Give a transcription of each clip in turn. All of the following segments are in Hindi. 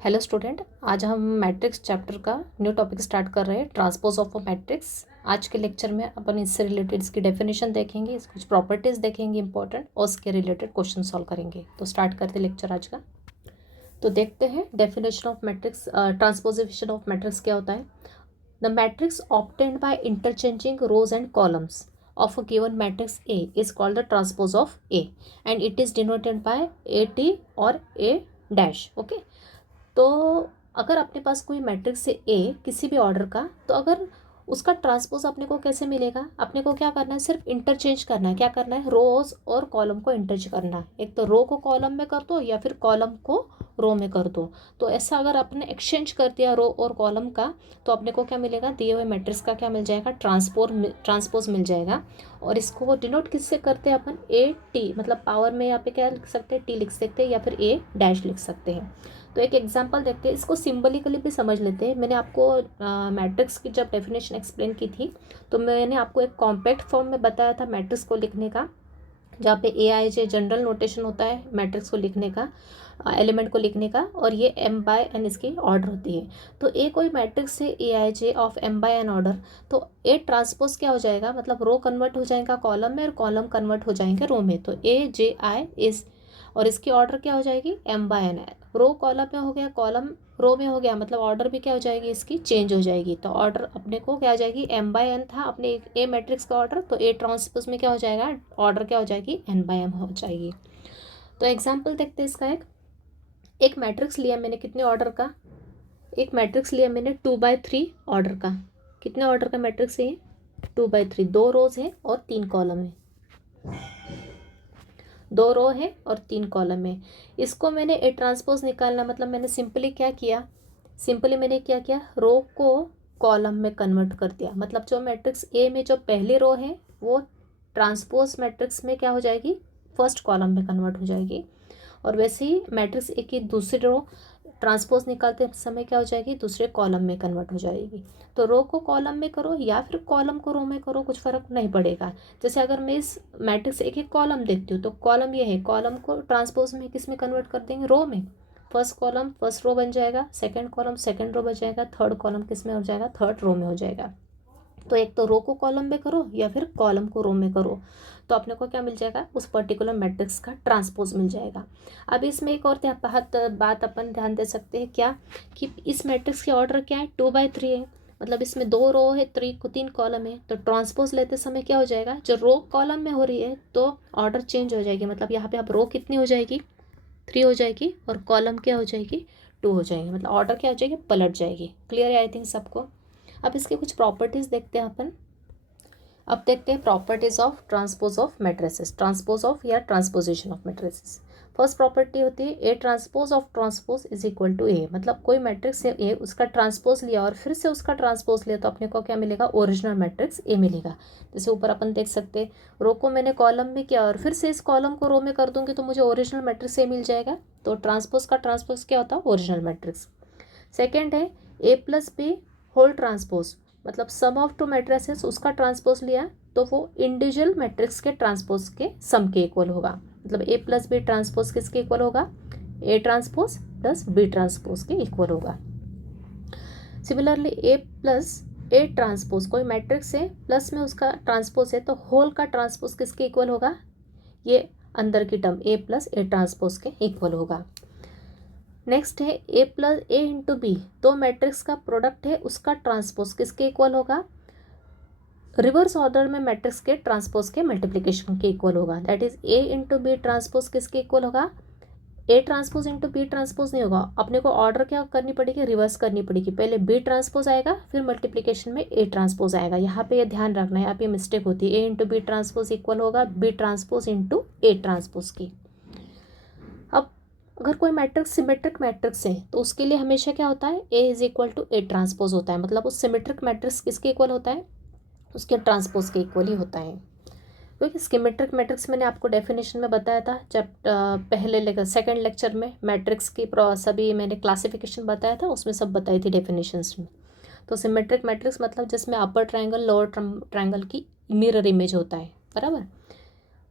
हेलो स्टूडेंट, आज हम मैट्रिक्स चैप्टर का न्यू टॉपिक स्टार्ट कर रहे हैं, ट्रांसपोज ऑफ अ मैट्रिक्स। आज के लेक्चर में अपन इससे रिलेटेड इसकी डेफिनेशन देखेंगे, इसकी कुछ प्रॉपर्टीज़ देखेंगे इंपॉर्टेंट, और उसके रिलेटेड क्वेश्चन सॉल्व करेंगे। तो स्टार्ट करते लेक्चर आज का। तो देखते हैं definition of matrix, transposition of matrix क्या होता है। The matrix obtained by interchanging rows and columns of a given matrix A is called the transpose of A and it is denoted by AT or A dash. Okay, तो अगर अपने पास कोई मैट्रिक्स है ए किसी भी ऑर्डर का, तो अगर उसका ट्रांसपोज अपने को कैसे मिलेगा, अपने को क्या करना है, सिर्फ इंटरचेंज करना है। क्या करना है, रोज और कॉलम को इंटरचेंज करना है। एक तो रो को कॉलम में कर दो या फिर कॉलम को रो में कर दो। तो ऐसा अगर आपने एक्सचेंज कर दिया रो और कॉलम का, तो अपने को क्या मिलेगा, दिए हुए मैट्रिक्स का क्या मिल जाएगा, ट्रांसपोज मिल जाएगा। और इसको डिनोट किससे करते हैं अपन, ए टी, मतलब पावर में यहाँ पे क्या लिख सकते हैं, टी लिख सकते हैं या फिर ए डैश लिख सकते हैं। तो एक एग्जांपल देखते हैं, इसको सिंबलिकली भी समझ लेते हैं। मैंने आपको मैट्रिक्स की जब डेफिनेशन एक्सप्लेन की थी, तो मैंने आपको एक कॉम्पैक्ट फॉर्म में बताया था मैट्रिक्स को लिखने का, जहाँ पे ए आई जे जनरल नोटेशन होता है मैट्रिक्स को लिखने का, एलिमेंट को लिखने का, और ये एम बाय एन इसकी ऑर्डर होती है। तो ए कोई मैट्रिक्स है A I J of M by N order, तो ए ट्रांसपोज क्या हो जाएगा, मतलब रो कन्वर्ट हो जाएगा कॉलम में और कॉलम कन्वर्ट हो जाएंगे रो में। तो ए जे आई इस, और इसकी ऑर्डर क्या हो जाएगी, m by n. Row column में हो गया, कॉलम रो में हो गया, मतलब ऑर्डर भी क्या हो जाएगी, इसकी चेंज हो जाएगी। तो ऑर्डर अपने को क्या हो जाएगी, एम बाय एन था अपने ए मैट्रिक्स का ऑर्डर, तो ए ट्रांसपोज में क्या हो जाएगा, ऑर्डर क्या हो जाएगी, एन बाय एम हो जाएगी। तो एग्जाम्पल देखते हैं इसका। एक मैट्रिक्स लिया मैंने, कितने ऑर्डर का, एक मैट्रिक्स लिया मैंने 2/3 ऑर्डर का। कितने ऑर्डर का मैट्रिक्स है ये, 2/3, 2 रोज है और 3 कॉलम है, 2 रो है और 3 कॉलम है। इसको मैंने ए ट्रांसपोज निकालना, मतलब मैंने सिंपली क्या किया, सिंपली मैंने क्या किया, रो को कॉलम में कन्वर्ट कर दिया। मतलब जो मैट्रिक्स ए में जो पहली रो है वो ट्रांसपोज मैट्रिक्स में क्या हो जाएगी, फर्स्ट कॉलम में कन्वर्ट हो जाएगी। और वैसे ही मैट्रिक्स ए की दूसरी रो ट्रांसपोज निकालते समय क्या हो जाएगी, दूसरे कॉलम में कन्वर्ट हो जाएगी। तो रो को कॉलम में करो या फिर कॉलम को रो में करो, कुछ फ़र्क नहीं पड़ेगा। जैसे अगर मैं इस मैट्रिक्स एक एक कॉलम देखती हूँ, तो कॉलम ये है, कॉलम को ट्रांसपोज में किस में कन्वर्ट कर देंगे, रो में। फर्स्ट कॉलम फर्स्ट रो बन जाएगा, सेकंड कॉलम सेकंड रो बन जाएगा, थर्ड कॉलम किस में हो जाएगा, थर्ड रो में हो जाएगा। तो एक तो रो को कॉलम में करो या फिर कॉलम को रो में करो, तो अपने को क्या मिल जाएगा, उस पर्टिकुलर मैट्रिक्स का ट्रांसपोज मिल जाएगा। अब इसमें एक और बात अपन ध्यान दे सकते हैं, क्या कि इस मैट्रिक्स के ऑर्डर क्या है, 2/3 है, मतलब इसमें 2 रो है, 3 कॉलम है। तो ट्रांसपोज लेते समय क्या हो जाएगा, जो रो कॉलम में हो रही है तो ऑर्डर चेंज हो जाएगी, मतलब यहाँ पे अब रो कितनी हो जाएगी, 3 हो जाएगी, और कॉलम क्या हो जाएगी, 2 हो जाएगी, मतलब ऑर्डर क्या हो जाएगी, पलट जाएगी। क्लियर है आई थिंक सबको। अब इसकी कुछ प्रॉपर्टीज़ देखते हैं अपन। अब देखते हैं properties of transpose of matrices, transpose of या transposition of matrices. First property होती है A transpose of transpose is equal to A, मतलब कोई मैट्रिक्स है ए, उसका ट्रांसपोज लिया और फिर से उसका ट्रांसपोज लिया, तो अपने को क्या मिलेगा, ओरिजिनल मैट्रिक्स ए मिलेगा। जैसे ऊपर अपन देख सकते हैं, रो को मैंने कॉलम में किया और फिर से इस कॉलम को रो में कर दूंगी तो मुझे ओरिजिनल मैट्रिक्स ए मिल जाएगा। तो ट्रांसपोज का ट्रांसपोज क्या होता है, ओरिजिनल मैट्रिक्स। सेकेंड है A plus B whole transpose, मतलब सम ऑफ टू मैट्रिसेस, उसका ट्रांसपोज लिया तो वो इंडिविजुअल मैट्रिक्स के ट्रांसपोज के सम के इक्वल होगा। मतलब ए प्लस बी ट्रांसपोज किसके इक्वल होगा, A transpose plus B transpose के इक्वल होगा। Similarly A plus A transpose, कोई मैट्रिक्स है प्लस में उसका ट्रांसपोज है, तो होल का ट्रांसपोज किसके इक्वल होगा, ये अंदर की term A plus A transpose के इक्वल होगा। नेक्स्ट है A plus A into B, दो मैट्रिक्स का प्रोडक्ट है, उसका ट्रांसपोज किसके इक्वल होगा, रिवर्स ऑर्डर में मैट्रिक्स के ट्रांसपोज के मल्टीप्लिकेशन के इक्वल होगा। That is A into B transpose किसके इक्वल होगा, A transpose into B transpose नहीं होगा, अपने को ऑर्डर क्या करनी पड़ेगी, रिवर्स करनी पड़ेगी। पहले बी ट्रांसपोज आएगा फिर मल्टीप्लिकेशन में ए ट्रांसपोज आएगा। यहाँ पे ये ध्यान रखना है, यहाँ पे मिस्टेक होती है। A into B transpose equal होगा B transpose into A transpose की। अब अगर कोई मैट्रिक्स सिमेट्रिक मैट्रिक्स है तो उसके लिए हमेशा क्या होता है, A is equal to A transpose होता है, मतलब उस सिमेट्रिक मैट्रिक्स किसके इक्वल होता है, उसके ट्रांसपोज के इक्वल ही होता है। क्योंकि सिमेट्रिक मैट्रिक्स मैंने आपको डेफिनेशन में बताया था जब पहले सेकंड लेक्चर में मैट्रिक्स की सभी मैंने क्लासिफिकेशन बताया था, उसमें सब बताई थी डेफिनेशंस में। तो सिमेट्रिक मैट्रिक्स मतलब जिसमें अपर ट्रायंगल लोअर ट्रायंगल की मिरर इमेज होता है, बराबर।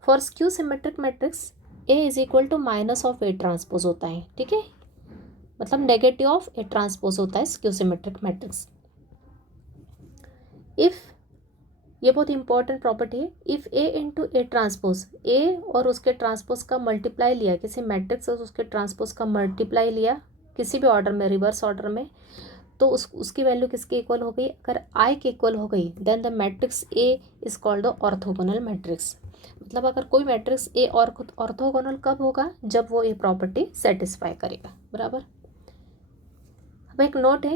For skew symmetric matrix A is equal to minus of A transpose होता है, ठीक है। मतलब नेगेटिव ऑफ ए ट्रांसपोज होता है स्क्यू सिमेट्रिक मैट्रिक्स। इफ़, ये बहुत इंपॉर्टेंट प्रॉपर्टी है, if A into A transpose, A और उसके ट्रांसपोज का मल्टीप्लाई लिया, किसी मैट्रिक्स और उसके ट्रांसपोज का मल्टीप्लाई लिया किसी भी ऑर्डर में, रिवर्स ऑर्डर में, तो उसकी वैल्यू किसके इक्वल हो गई, अगर आई के इक्वल हो गई then the matrix A is called the orthogonal matrix. मतलब अगर कोई मैट्रिक्स ए और ऑर्थोगोनल कब होगा, जब वो ये प्रॉपर्टी सेटिस्फाई करेगा, बराबर। अब एक नोट है,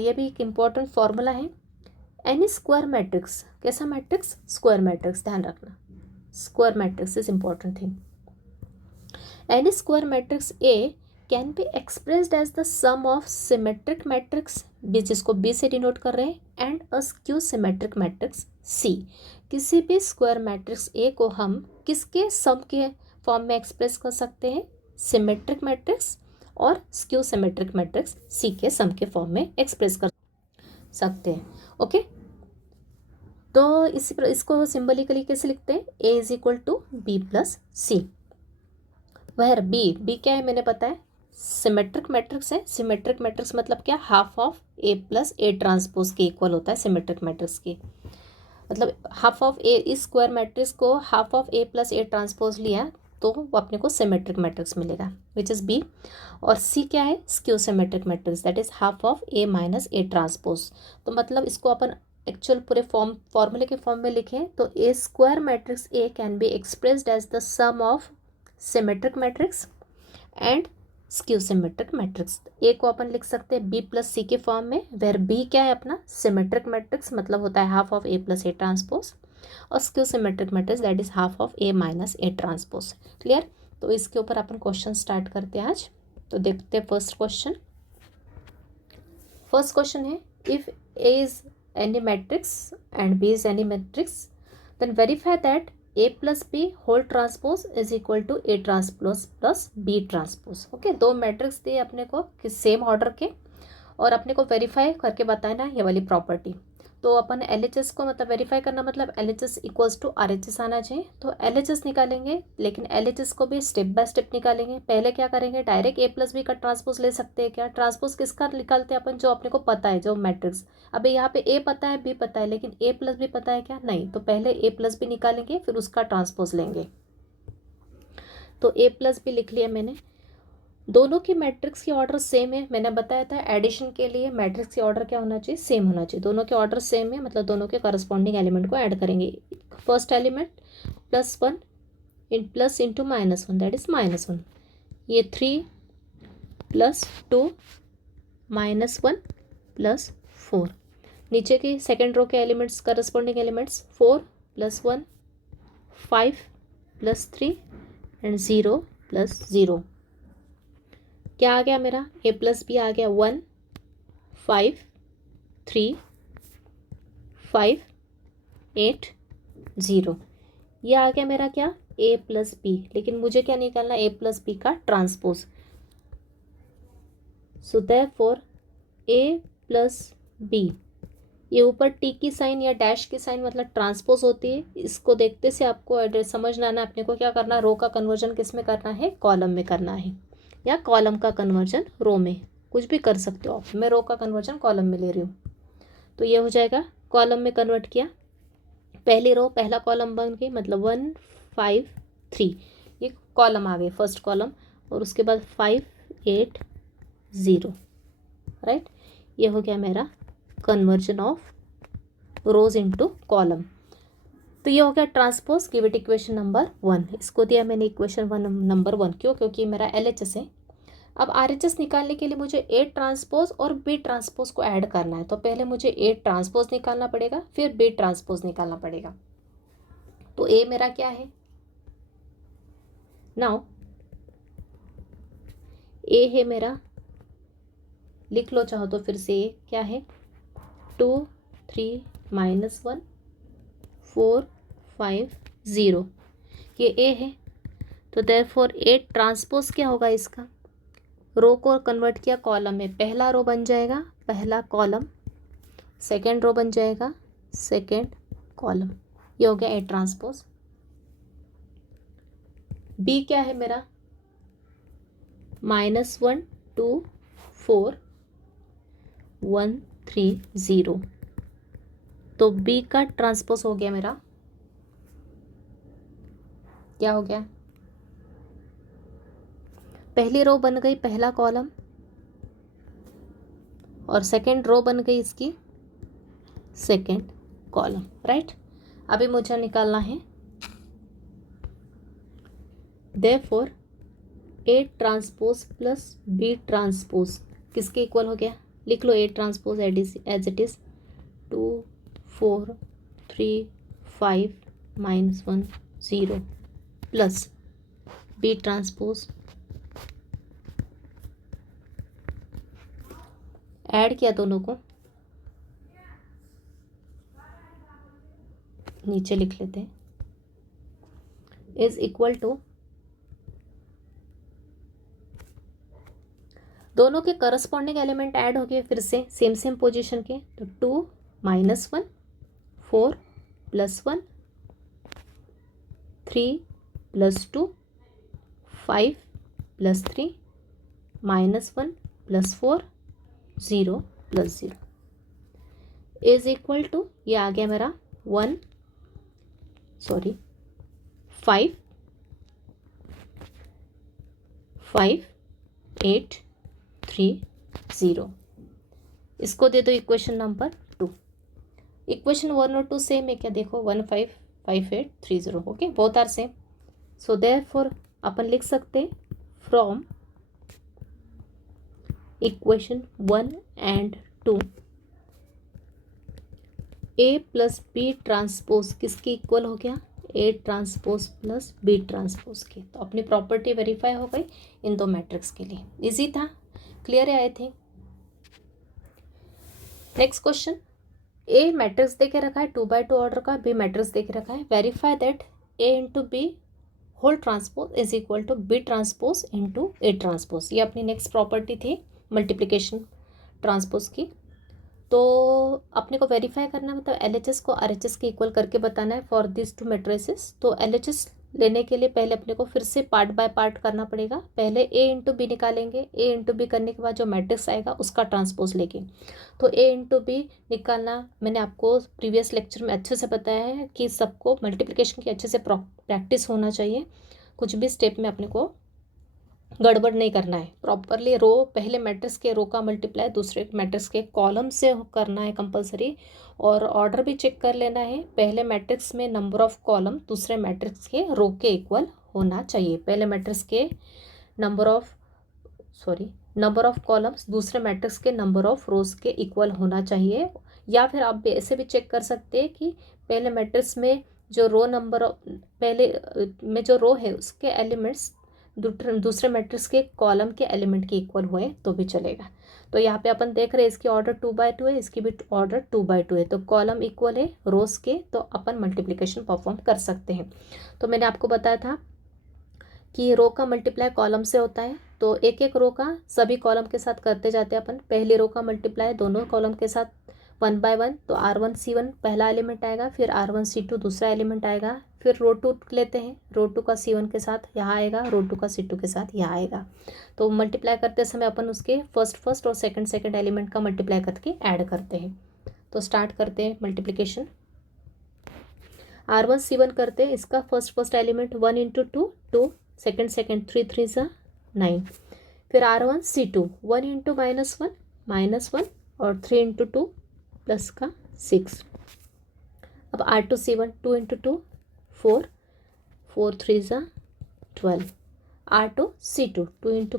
ये भी एक इम्पॉर्टेंट फॉर्मूला है, एनी स्क्वायर मैट्रिक्स, कैसा मैट्रिक्स, स्क्वायर मैट्रिक्स, ध्यान रखना, square matrix is important thing. Any square matrix A can be expressed as the sum of symmetric matrix B, जिसको बी से डिनोट कर रहे हैं, and a skew symmetric matrix C. किसी भी स्क्वायर मैट्रिक्स ए को हम किसके सम के फॉर्म में एक्सप्रेस कर सकते हैं, सिमेट्रिक मैट्रिक्स और स्क्यू सिमेट्रिक मैट्रिक्स सी के सम के फॉर्म में एक्सप्रेस कर सकते हैं। ओके, तो इसको सिंबलिकली कैसे लिखते हैं, A is equal to B plus C, वह बी क्या है मैंने पता है, सिमेट्रिक मैट्रिक्स है। सिमेट्रिक मैट्रिक्स मतलब क्या, half of A plus A transpose के इक्वल होता है सिमेट्रिक मैट्रिक्स की, मतलब हाफ ऑफ ए, इस स्क्वायर मैट्रिक्स को half of A plus A transpose लिया तो वो अपने को सिमेट्रिक मैट्रिक्स मिलेगा, विच इज़ बी। और सी क्या है, skew symmetric matrix, that is half of A minus A transpose. तो मतलब इसको अपन एक्चुअल पूरे फॉर्मूले के फॉर्म में लिखें तो A square matrix A can be expressed as the sum of symmetric matrix and skew symmetric matrix. A को अपन लिख सकते हैं बी प्लस सी के फॉर्म में, वेर बी क्या है अपना सिमेट्रिक मैट्रिक्स, मतलब होता है half of A plus A transpose, और skew symmetric matrix that is half of A minus A transpose. Clear. तो इसके ऊपर अपन क्वेश्चन स्टार्ट करते हैं आज। तो देखते हैं फर्स्ट क्वेश्चन। फर्स्ट क्वेश्चन है, if A is any matrix and B is any matrix then verify that A plus B whole transpose is equal to A transpose plus B transpose. Okay, दो मैट्रिक्स दिए अपने को कि सेम ऑर्डर के, और अपने को वेरीफाई करके बताना ये वाली प्रॉपर्टी। तो अपन LHS को मतलब वेरीफाई करना, मतलब LHS इक्वल्स टू RHS आना चाहिए। तो LHS निकालेंगे, लेकिन LHS को भी स्टेप बाय स्टेप निकालेंगे। पहले क्या करेंगे, डायरेक्ट ए प्लस बी का ट्रांसपोज ले सकते हैं क्या, ट्रांसपोज किसका निकालते हैं अपन, जो अपने को पता है, जो मैट्रिक्स। अभी यहाँ पे ए पता है, बी पता है, लेकिन ए प्लस बी पता है क्या, नहीं। तो पहले ए प्लस बी निकालेंगे, फिर उसका ट्रांसपोज लेंगे। तो ए प्लस बी लिख लिया मैंने। दोनों की मैट्रिक्स की ऑर्डर सेम है, मैंने बताया था एडिशन के लिए मैट्रिक्स की ऑर्डर क्या होना चाहिए, सेम होना चाहिए। दोनों के ऑर्डर सेम है, मतलब दोनों के करस्पॉन्डिंग एलिमेंट को ऐड करेंगे। First element +1 in plus into -1 that is -1, ये 3 + 2 -1 + 4। नीचे की सेकेंड रो के एलिमेंट्स, करस्पॉन्डिंग एलिमेंट्स 4 + 1 5 + 3 एंड 0 + 0। क्या आ गया मेरा, ए प्लस बी आ गया 1 5 3 5 8 0। ये आ गया मेरा क्या, ए प्लस बी। लेकिन मुझे क्या निकालना, ए प्लस बी का ट्रांसपोज। सो देयरफॉर ए प्लस बी, ये ऊपर टी की साइन या डैश की साइन मतलब ट्रांसपोज होती है। इसको देखते से आपको एड्रेस समझना ना, अपने को क्या करना, रो का कन्वर्जन किस में करना है, कॉलम में करना है, या कॉलम का कन्वर्जन रो में, कुछ भी कर सकते हो आप। मैं रो का कन्वर्जन कॉलम में ले रही हूँ। तो ये हो जाएगा, कॉलम में कन्वर्ट किया, पहली रो पहला कॉलम बन गई, मतलब 1 5 3, ये कॉलम आ गए फर्स्ट कॉलम, और उसके बाद 5 8 0, राइट। ये हो गया मेरा conversion of rose into column. तो ये हो गया transpose, give it equation number 1। इसको दिया मैंने इक्वेशन नंबर 1, क्यों, क्योंकि मेरा LHS है। अब RHS निकालने के लिए मुझे ए ट्रांसपोज और बी ट्रांसपोज को ऐड करना है। तो पहले मुझे ए ट्रांसपोज निकालना पड़ेगा, फिर बी ट्रांसपोज निकालना पड़ेगा। तो ए मेरा क्या है, नाउ ए है मेरा, लिख लो चाहो तो फिर से, ए क्या है 2 3 -1 4 5 0, ये ए है। तो देयरफॉर ए ट्रांसपोज क्या होगा, इसका रो को कन्वर्ट किया कॉलम में, पहला रो बन जाएगा पहला कॉलम, सेकेंड रो बन जाएगा सेकेंड कॉलम। ये हो गया ए ट्रांसपोज। बी क्या है मेरा, -1 2 4 1 3 0। तो बी का ट्रांसपोज हो गया मेरा, क्या हो गया, पहली रो बन गई पहला कॉलम और सेकंड रो बन गई इसकी सेकंड कॉलम, राइट। अभी मुझे निकालना है therefore A transpose plus B transpose किसके इक्वल हो गया, लिख लो A transpose as it is 2 4 3 5 -1 0 plus B transpose, add किया दोनों को, नीचे लिख लेते हैं, इज इक्वल टू, दोनों के करस्पॉन्डिंग एलिमेंट ऐड हो गए फिर से सेम पोजीशन के, तो 2 -1 4 +1 3 +2 5 +3 -1 +4 0 +0 इज इक्वल टू, ये आ गया मेरा 5 5 8 3 0। इसको दे दो इक्वेशन नंबर 2। इक्वेशन 1 और 2 सेम है क्या, देखो 1 5 5 8 3 0, okay, both are same. So therefore अपन लिख सकते from equation 1 and 2 A plus B transpose किसके इक्वल हो गया, A transpose plus B transpose के। तो अपनी प्रॉपर्टी वेरीफाई हो गई इन दो मैट्रिक्स के लिए, इजी था, क्लियर है I think. Next question, A matrix देके रखा है 2x2 ऑर्डर का, बी मैट्रिक्स देके रखा है, verify that A into B whole transpose is equal to B transpose into A transpose. ये अपनी नेक्स्ट प्रॉपर्टी थी मल्टीप्लिकेशन ट्रांसपोज की। तो अपने को वेरीफाई करना मतलब LHS को RHS के इक्वल करके बताना है फॉर दिस टू मैट्रिसेस। तो LHS लेने के लिए पहले अपने को फिर से पार्ट बाय पार्ट करना पड़ेगा। पहले A इंटू बी निकालेंगे, A इंटू बी करने के बाद जो मैट्रिक्स आएगा उसका ट्रांसपोज लेके, तो A इंटू बी निकालना मैंने आपको प्रीवियस लेक्चर में अच्छे से बताया है कि सबको मल्टीप्लिकेशन की अच्छे से प्रैक्टिस होना चाहिए, कुछ भी स्टेप में अपने को गड़बड़ नहीं करना है। प्रॉपरली रो पहले मैट्रिक्स के रो का मल्टीप्लाई दूसरे मैट्रिक्स के कॉलम से करना है कंपलसरी, और ऑर्डर भी चेक कर लेना है, पहले मैट्रिक्स में नंबर ऑफ कॉलम दूसरे मैट्रिक्स के रो के इक्वल होना चाहिए। पहले मैट्रिक्स के नंबर ऑफ कॉलम्स दूसरे मैट्रिक्स के नंबर ऑफ रोज के इक्वल होना चाहिए। या फिर आप ऐसे भी चेक कर सकते हैं कि पहले मैट्रिक्स में जो रो नंबर पहले में जो रो है उसके एलिमेंट्स दूसरे मैट्रिक्स के कॉलम के एलिमेंट के इक्वल हुए तो भी चलेगा। तो यहाँ पे अपन देख रहे हैं इसकी ऑर्डर 2x2 है, इसकी भी ऑर्डर 2x2 है, तो कॉलम इक्वल है रोज के, तो अपन मल्टीप्लिकेशन परफॉर्म कर सकते हैं। तो मैंने आपको बताया था कि रो का मल्टीप्लाई कॉलम से होता है, तो एक एक रो का सभी कॉलम के साथ करते जाते हैं अपन। पहली रो का मल्टीप्लाई दोनों कॉलम के साथ 1 by 1, तो R1C1 पहला एलिमेंट आएगा, फिर R1C2 दूसरा एलिमेंट आएगा, फिर रो 2 लेते हैं, रो 2 का C1 के साथ यहाँ आएगा, रो 2 का C2 के साथ यहाँ आएगा। तो मल्टीप्लाई करते समय अपन उसके फर्स्ट और सेकंड एलिमेंट का मल्टीप्लाई करके ऐड करते हैं। तो स्टार्ट करते हैं मल्टीप्लिकेशन। R1C1 करते हैं, इसका फर्स्ट एलिमेंट 1 × 2 2, सेकंड 3 3 सा 9, फिर R1C2 1 × -1 और 3 × 2 प्लस का 6। अब R2C1 2 × 2 4 4 3 सा 12, R2C2 2 ×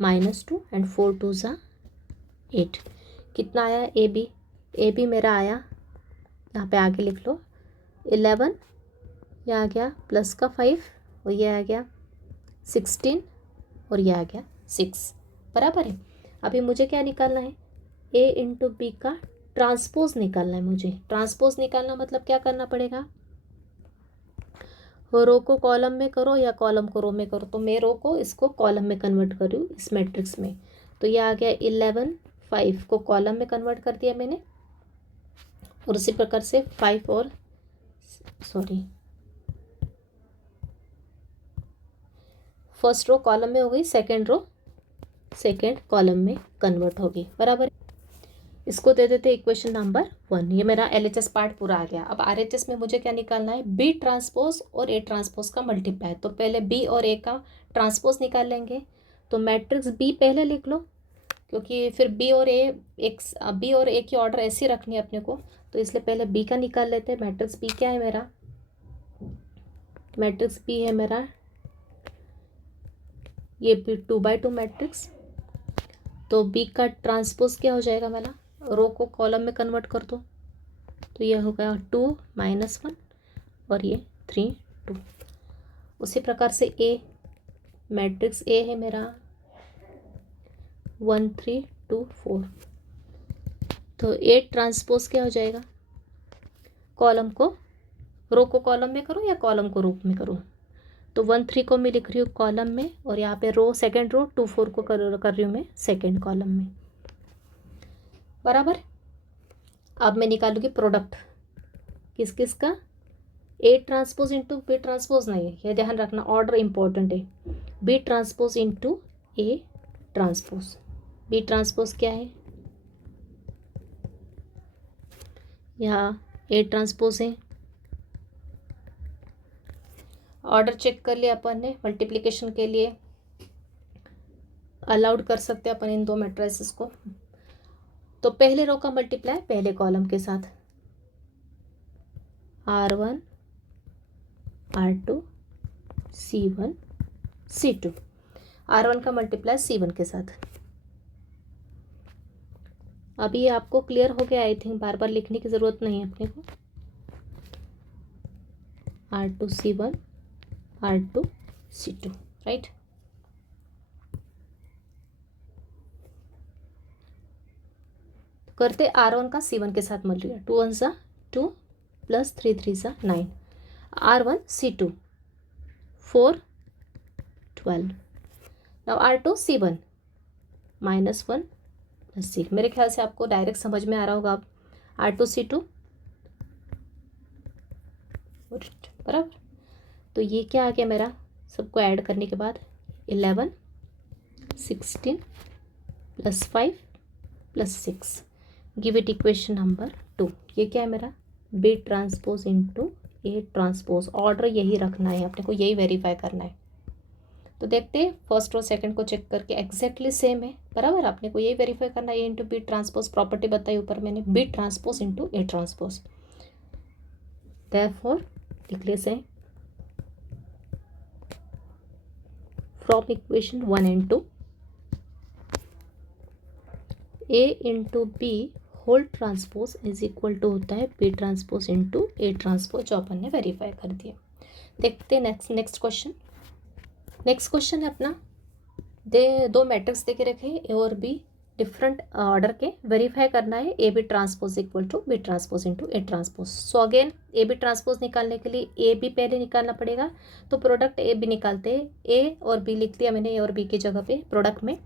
-1 -2 एंड 4 2 सा 8। कितना आया ए बी मेरा आया, यहाँ पे आगे लिख लो 11, ये आ गया प्लस का 5 और ये आ गया 16 और ये आ गया 6, बराबर है। अभी मुझे क्या निकालना है, A इंटू बी का ट्रांसपोज निकालना है मुझे। ट्रांसपोज निकालना मतलब क्या करना पड़ेगा, रो को कॉलम में करो या कॉलम को रो में करो। तो मैं रो को इसको कॉलम में कन्वर्ट करूँ इस मैट्रिक्स में, तो ये आ गया 11 5 को कॉलम में कन्वर्ट कर दिया मैंने, और उसी प्रकार से 5 और फर्स्ट रो कॉलम में हो गई, सेकेंड रो सेकेंड कॉलम में कन्वर्ट होगी, बराबर। इसको दे देते इक्वेशन नंबर 1। ये मेरा LHS पार्ट पूरा आ गया। अब RHS में मुझे क्या निकालना है, B ट्रांसपोज और A ट्रांसपोज का मल्टीप्लाई। तो पहले B और A का ट्रांसपोज निकाल लेंगे। तो मैट्रिक्स B पहले लिख लो, क्योंकि फिर B और A की ऑर्डर ऐसी रखनी है अपने को, तो इसलिए पहले B का निकाल लेते हैं। मैट्रिक्स B क्या है मेरा, मैट्रिक्स B है मेरा ये 2x2 मैट्रिक्स। तो B का ट्रांसपोज क्या हो जाएगा मेरा, रो को कॉलम में कन्वर्ट कर दो, तो ये हो गया 2 - 1 और ये 3 2। उसी प्रकार से A, मैट्रिक्स A है मेरा 1 3 2 4। तो A ट्रांसपोज क्या हो जाएगा, कॉलम को रो को कॉलम में करूँ या कॉलम को रो में करूँ, तो 1 3 को मैं लिख रही हूँ कॉलम में, और यहाँ पे रो सेकेंड रो 2 4 को कर रही हूँ मैं सेकेंड कॉलम में, बराबर। अब मैं निकालूंगी प्रोडक्ट किस किस का, A transpose into B transpose नहीं है, यह ध्यान रखना, ऑर्डर इंपॉर्टेंट है। B transpose into A transpose. B transpose क्या है, यहाँ A ट्रांसपोज है। ऑर्डर चेक कर लिया अपन ने, मल्टीप्लिकेशन के लिए अलाउड कर सकते हैं अपन इन दो मैट्रिसेस को। तो पहले रो का मल्टीप्लाई पहले कॉलम के साथ, R1 R2 C1 C2। R1 का मल्टीप्लाई C1 के साथ। अभी ये आपको क्लियर हो गया आई थिंक, बार बार लिखने की ज़रूरत नहीं है अपने को। R2 C1 R2 C2, right. तो करते R1 का C1 के साथ मल्टीप्लाई, 2 1 सा 2 + 3 3 सा 9। R1 C2 4 12। Now R2 C1 -1 + C। मेरे ख्याल से आपको डायरेक्ट समझ में आ रहा होगा अब। R2 C2 बराबर। तो ये क्या आ गया मेरा, सबको ऐड करने के बाद 11 16 + 5 + 6। Give it equation number 2। ये क्या है मेरा, B transpose into A transpose. Order यही रखना है अपने को, यही वेरीफाई करना है। तो देखते हैं फर्स्ट और सेकंड को चेक करके एग्जैक्टली सेम है, बराबर। आपने को यही वेरीफाई करना है। A into B transpose property बताई ऊपर मैंने, B transpose into A transpose. Therefore लिख लेते हैं from equation 1 and 2 A into B whole transpose is equal to होता है B transpose into A transpose, जो अपन ने वेरीफाई कर दिया। देखते हैं नेक्स्ट क्वेश्चन। नेक्स्ट क्वेश्चन है अपना, दो मैट्रिक्स देके रखे हैं A और B डिफरेंट ऑर्डर के, वेरीफाई करना है AB transpose equal to B transpose into A transpose. So again AB transpose निकालने के लिए AB पहले निकालना पड़ेगा, तो प्रोडक्ट AB निकालते हैं। A और B लिख दिया मैंने, A और B की जगह पे प्रोडक्ट में।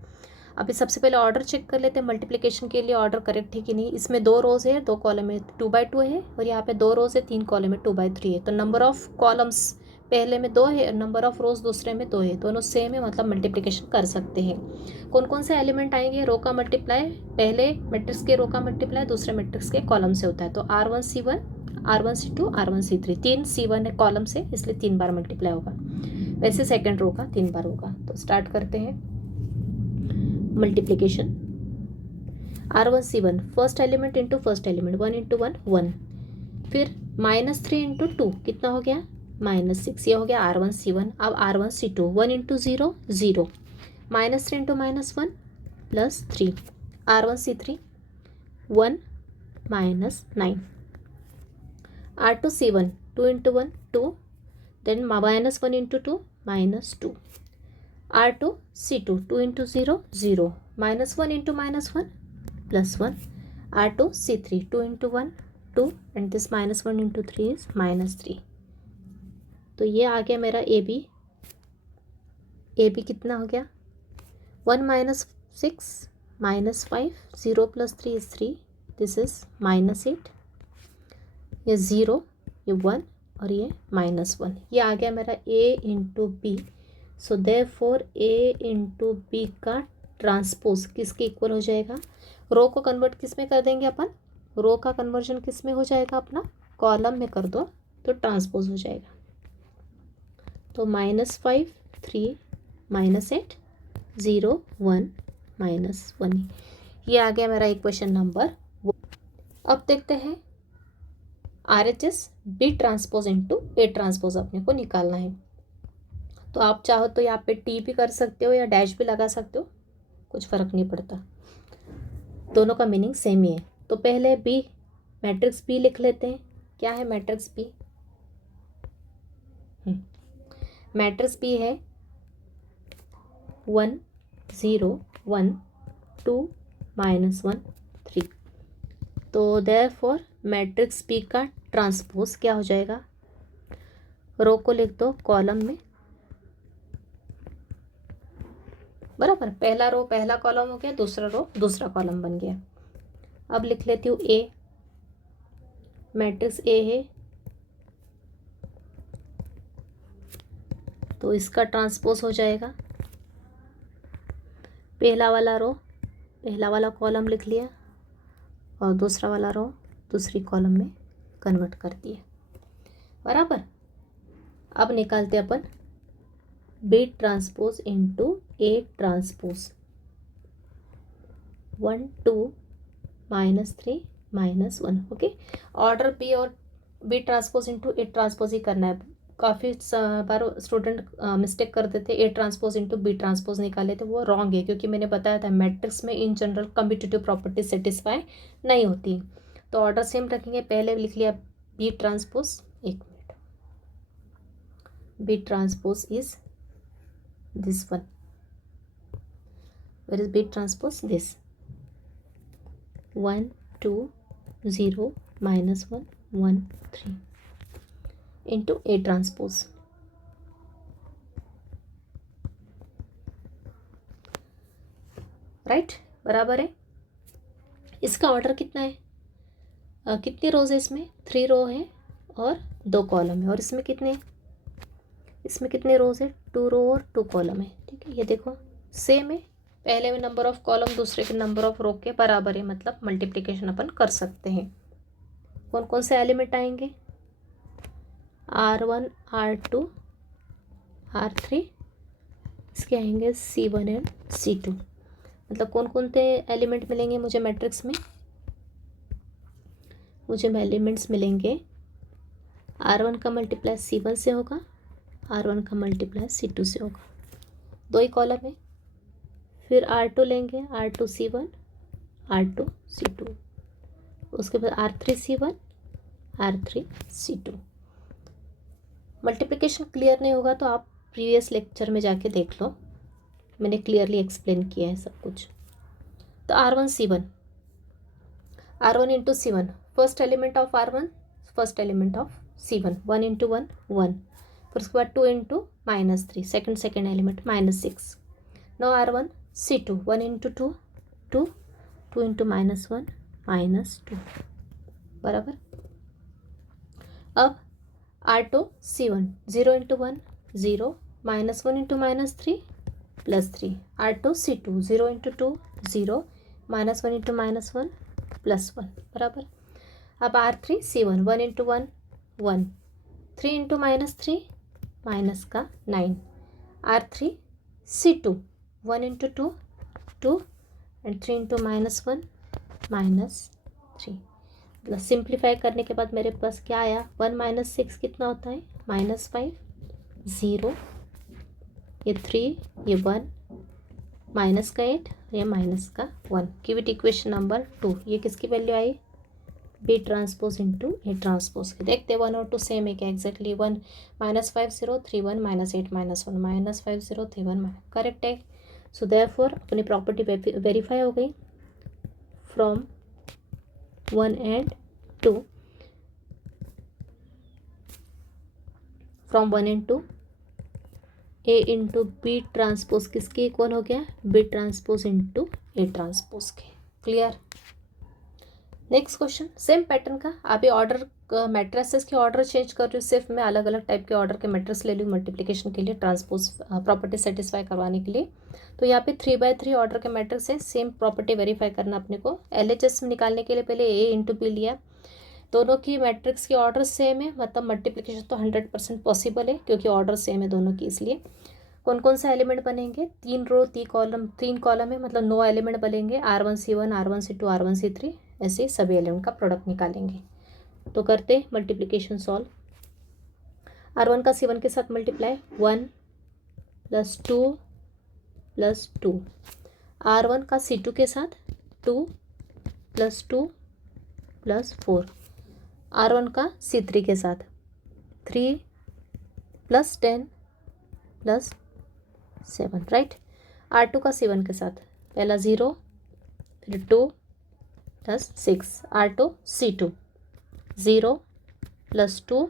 अभी सबसे पहले ऑर्डर चेक कर लेते हैं मल्टीप्लिकेशन के लिए, ऑर्डर करेक्ट है कि नहीं। इसमें 2 रोज है 2 कॉलम है, 2x2 है, और यहाँ पे 2 रोज है 3 कॉलम है, 2x3 है। तो नंबर ऑफ कॉलम्स पहले में 2 है और नंबर ऑफ रोज दूसरे में 2 है, दोनों सेम है, मतलब मल्टीप्लिकेशन कर सकते हैं। कौन कौन से एलिमेंट आएंगे, रो का मल्टीप्लाई पहले मैट्रिक्स के रो का मल्टीप्लाई दूसरे मैट्रिक्स के कॉलम से होता है। तो R1 C1 R1 C2 R1 C3, 3 C1 है कॉलम से, इसलिए 3 बार मल्टीप्लाई होगा। वैसे सेकेंड रो का 3 बार होगा। तो स्टार्ट करते हैं multiplication. R1 C1 first element into first element, 1 into 1 1। फिर -3 इंटू 2 कितना हो गया, -6। ये हो गया R1 C1। अब R1 C2 1 into 0 0, -3 into -1 +3। R1 C3 1 -9। R2 C1 2 into 1 2, then -1 into 2 -2। R2 C2 2 into 0 0, -1 into -1 +1। R2 C3 2 into 1 2, and this -1 into 3 is -3। तो ये आ गया मेरा AB। AB कितना हो गया, 1 - 6 -5, 0 + 3 is 3, दिस इज -8। ये 0 ये 1 और ये -1, ये आ गया मेरा A into B। So therefore A into B का ट्रांसपोज किसके इक्वल हो जाएगा, रो को कन्वर्ट किस में कर देंगे अपन, रो का कन्वर्जन किस में हो जाएगा अपना, कॉलम में कर दो तो ट्रांसपोज हो जाएगा। तो -5 3 -8 0 1 -1, ये आ गया मेरा इक्वेशन नंबर। अब देखते हैं RHS B transpose into A transpose अपने को निकालना है। तो आप चाहो तो यहाँ पे T भी कर सकते हो या डैश भी लगा सकते हो, कुछ फ़र्क नहीं पड़ता, दोनों का मीनिंग सेम ही है। तो पहले B मैट्रिक्स B लिख लेते हैं। क्या है मैट्रिक्स B, मैट्रिक्स B है 1 0 1 2 -1 3। तो देयरफॉर मैट्रिक्स B का ट्रांसपोज क्या हो जाएगा, रो को लिख दो कॉलम में, बराबर, पहला रो पहला कॉलम हो गया, दूसरा रो दूसरा कॉलम बन गया। अब लिख लेती हूँ A, मैट्रिक्स A है तो इसका ट्रांसपोज हो जाएगा, पहला वाला रो पहला वाला कॉलम लिख लिया और दूसरा वाला रो दूसरी कॉलम में कन्वर्ट कर दिया, बराबर। अब निकालते अपन B transpose into A transpose, 1 2 -3 -1, okay. Order B और B transpose into A transpose ही करना है। काफ़ी बार स्टूडेंट मिस्टेक कर देते, A transpose into B transpose निकाले थे, वो रॉन्ग है, क्योंकि मैंने बताया था मैट्रिक्स में in general competitive property satisfy नहीं होती। तो ऑर्डर सेम रखेंगे, पहले लिख लिया B ट्रांसपोज, एक minute, B transpose is this one, where is B transpose, this 1 2 0 -1 1 3 into A transpose, right, बराबर है। इसका ऑर्डर कितना है, कितनी रोज है इसमें, 3 रो है और 2 कॉलम है, और इसमें कितने रोज है, 2 रो और 2 कॉलम है, ठीक है। ये देखो सेम है, पहले में नंबर ऑफ कॉलम दूसरे के नंबर ऑफ रो के बराबर है, मतलब मल्टीप्लिकेशन अपन कर सकते हैं। कौन कौन से एलिमेंट आएंगे, R1 R2 R3, इसके आएंगे C1 एंड C2, मतलब कौन कौन से एलिमेंट मिलेंगे मुझे मैट्रिक्स में, मुझे एलिमेंट्स मिलेंगे R1 का मल्टीप्लाई C1 से होगा, R1 का मल्टीप्लाई C2 से होगा, 2 ही कॉलम है। फिर R2 लेंगे, R2 C1 R2 C2, उसके बाद R3 C1 R3 C2। Multiplication clear नहीं होगा तो आप प्रीवियस लेक्चर में जाके देख लो, मैंने क्लियरली एक्सप्लेन किया है सब कुछ। तो R1 C1, R1 into C1, first element of R1 first element of C1, 1 into 1 1, फिर उसके बाद 2 into -3 second element -6। No R1 C2, 1 into 2 2 2 into -1 -2, बराबर। अब R2 C1, 0 into 1 0 -1 into -3 +3, R2 C2, 0 into 2 0 -1 into -1 +1, बराबर। अब R3 C1, 1 into 1 1, 3 into -3 minus का 9, R3 C2, 1 into 2 2 and 3 into -1 -3। मतलब सिंप्लीफाई करने के बाद मेरे पास क्या आया, 1 - 6 कितना होता है, -5 0, ये 3 ये 1, माइनस का 8 ये माइनस का 1, गिव इक्वेशन नंबर 2। ये किसकी value I, B transpose into A transpose की। देखते 1 और 2 सेम है क्या, एग्जैक्टली 1 -5 0 3 1 -8 -1 -5 0 3 1, करेक्ट है। सो देयरफॉर अपनी प्रॉपर्टी वेरीफाई हो गई from 1 and 2, from 1 and 2 A into B transpose किसके इक्वल हो गया, B transpose into A transpose के। Clear, next question same pattern का, अभी ऑर्डर मैट्रिसेस के ऑर्डर चेंज कर रही हूँ, सिर्फ मैं अलग अलग टाइप के ऑर्डर के मैट्रिक्स ले लूँ मल्टीप्लिकेशन के लिए, ट्रांसपोज प्रॉपर्टी सेटिस्फाई करवाने के लिए। तो यहाँ पे 3/3 ऑर्डर के मैट्रिक्स है, सेम प्रॉपर्टी वेरीफाई करना अपने को। LHS में निकालने के लिए पहले A इंटू B लिया, दोनों की मैट्रिक्स की ऑर्डर सेम है, मतलब मल्टीप्लिकेशन तो 100% पॉसिबल है क्योंकि ऑर्डर सेम है दोनों की। इसलिए कौन कौन सा एलिमेंट बनेंगे, 3 रो 3 कॉलम है, मतलब 9 एलिमेंट बनेंगे, R1C1 R1C2 R1C3, ऐसे सभी एलिमेंट का प्रोडक्ट निकालेंगे। तो करते मल्टीप्लिकेशन सॉल्व। R1 का C1 के साथ मल्टीप्लाई 1 + 2 + 2, R1 का C2 के साथ 2 + 2 + 4, R1 का C3 के साथ 3 + 10 + 7, राइट। R2 का C1 के साथ पहला 0, फिर 2 + 6, R2 C2 0 + 2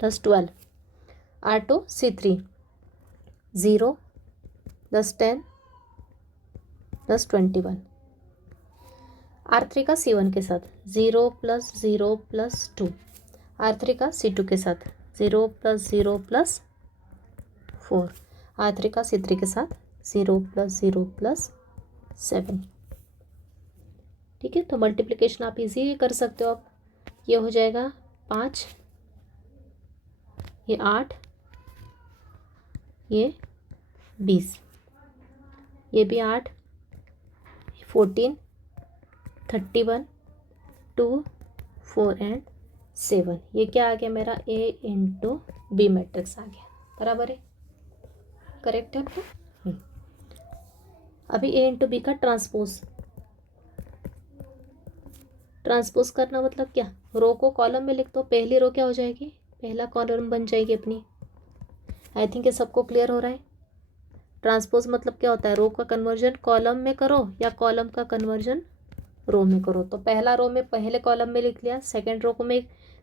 + 12, R2 C3 0 + 10 + 21, R3 का C1 के साथ 0 + 0 + 2, R3 का C2 के साथ 0 + 0 + 4, R3 का C3 के साथ 0 + 0 + 7। ठीक है, तो मल्टीप्लिकेशन आप इजी कर सकते हो। आप ये हो जाएगा 5, ये 8, ये 20, ये भी 8, 14, 31, 2, 4 एंड 7। ये क्या आ गया मेरा A इंटू B मैट्रिक्स आ गया, बराबर है, करेक्ट है आपको। अभी A इंटू B का ट्रांसपोज करना मतलब क्या, रो को कॉलम में लिख दो, पहली रो क्या हो जाएगी, पहला कॉलम बन जाएगी अपनी। आई थिंक ये सबको क्लियर हो रहा है। ट्रांसपोज मतलब क्या होता है, रो का कन्वर्जन कॉलम में करो या कॉलम का कन्वर्जन रो में करो। तो पहला रो में पहले कॉलम में लिख लिया, सेकंड रो को मैं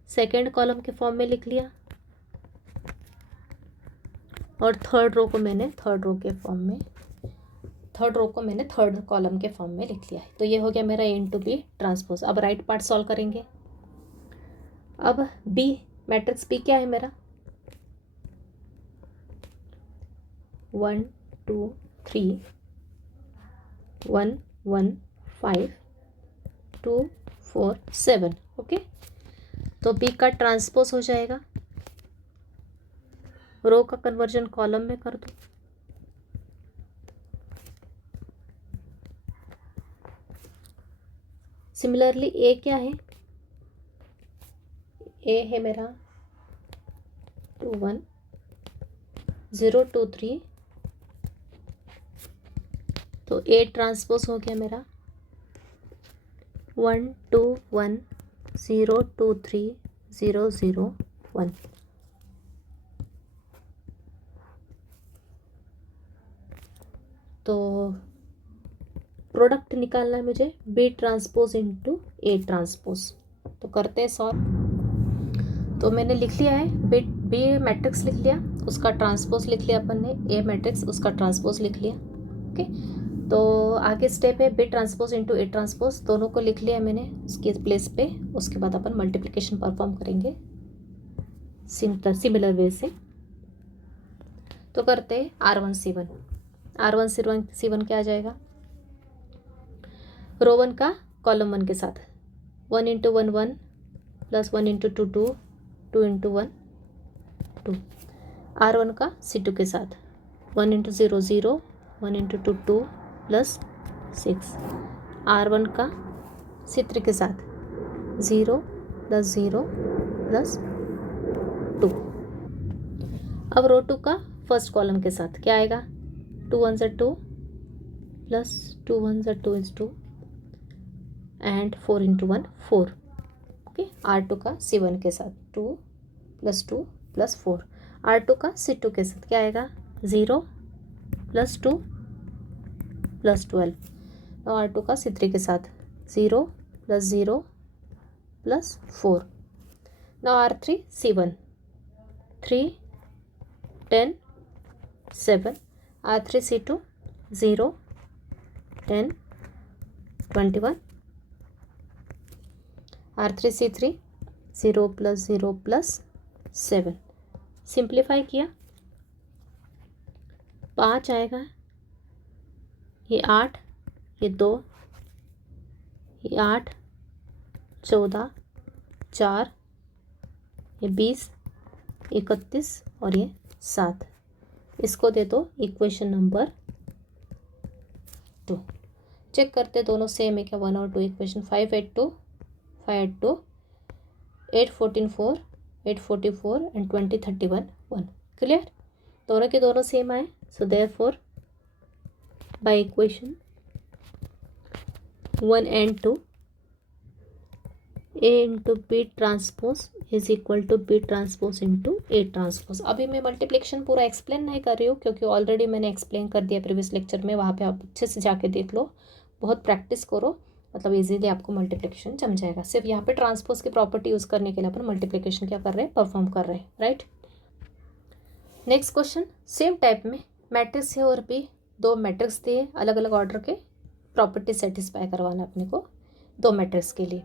सेकंड कॉलम के फॉर्म में लिख लिया, और थर्ड रो को मैंने थर्ड रो कॉलम के फॉर्म में लिख लिया है। तो ये हो गया मेरा A इंटू B ट्रांसपोज। अब राइट पार्ट सॉल्व करेंगे। अब B मैट्रिक्स B क्या है मेरा, 1 2 3 1 1 5 2 4 7, ओके। तो B का ट्रांसपोज हो जाएगा, रो का कन्वर्जन कॉलम में कर दो, सिमिलरली A क्या है, A है मेरा 2 1 0 2 3, तो A ट्रांसपोज हो गया मेरा 1 2 1 0 2 3 0 0 1। तो प्रोडक्ट निकालना है मुझे B transpose into A transpose. तो करते हैं सॉल्व। तो मैंने लिख लिया है B मैट्रिक्स लिख लिया, उसका ट्रांसपोज लिख लिया अपन ने, A मैट्रिक्स उसका ट्रांसपोज लिख लिया, ओके। तो आगे स्टेप है B transpose into A transpose, दोनों को लिख लिया मैंने उसके प्लेस पे। उसके बाद अपन मल्टीप्लिकेशन परफॉर्म करेंगे सिमिलर वे से। तो करते हैं R1C1 क्या आ जाएगा, रो 1 का कॉलम 1 के साथ 1 इंटू 1 1 + 1 इंटू 2 2 2 इंटू 1 2, R1 का C2 के साथ 1 इंटू 0 0 1 इंटू 2 2 + 6, R1 का C3 के साथ 0 + 0 + 2। अब रो 2 का फर्स्ट कॉलम के साथ क्या आएगा, 2 1 = 2 + 2 1 = 2 is 2 and 4 into 1 4, okay. R2 का C1 के साथ 2 + 2 + 4, R2 का C2 के साथ क्या आएगा, 0 + 2 + 12, और R2 का C3 के साथ 0 + 0 + 4। Now R3 C1 3 10 7, R3 C2 0 10 21 R3C3 0 + 0 + 7, simplify किया 5 आएगा, ये 8, ये 2, ये 8, 14, 4, ये 20, 31 और ये 7। इसको दे दो इक्वेशन नंबर 2। चेक करते दोनों सेम है क्या, 1 और 2 इक्वेशन। 5 8 2 5 8 2 8 14 4 8 44 एंड 20 31 1। क्लियर, दोनों के दोनों सेम आए। So therefore by equation 1 and 2 A into B transpose is equal to B transpose into A transpose. अभी मैं मल्टीप्लिकेशन पूरा एक्सप्लेन नहीं कर रही हूँ क्योंकि ऑलरेडी मैंने एक्सप्लेन कर दिया प्रीवियस लेक्चर में, वहाँ पे आप अच्छे से जाके देख लो, बहुत प्रैक्टिस करो, मतलब इजीली आपको मल्टीप्लिकेशन जम जाएगा। सिर्फ यहाँ पे ट्रांसपोज की प्रॉपर्टी यूज़ करने के लिए अपन मल्टीप्लिकेशन क्या कर रहे हैं, परफॉर्म कर रहे हैं, right. Next question, same type में मैट्रिक्स है और भी 2 मैट्रिक्स दिए, अलग अलग ऑर्डर के, प्रॉपर्टी सेटिस्फाई करवाना अपने को 2 मैट्रिक्स के लिए।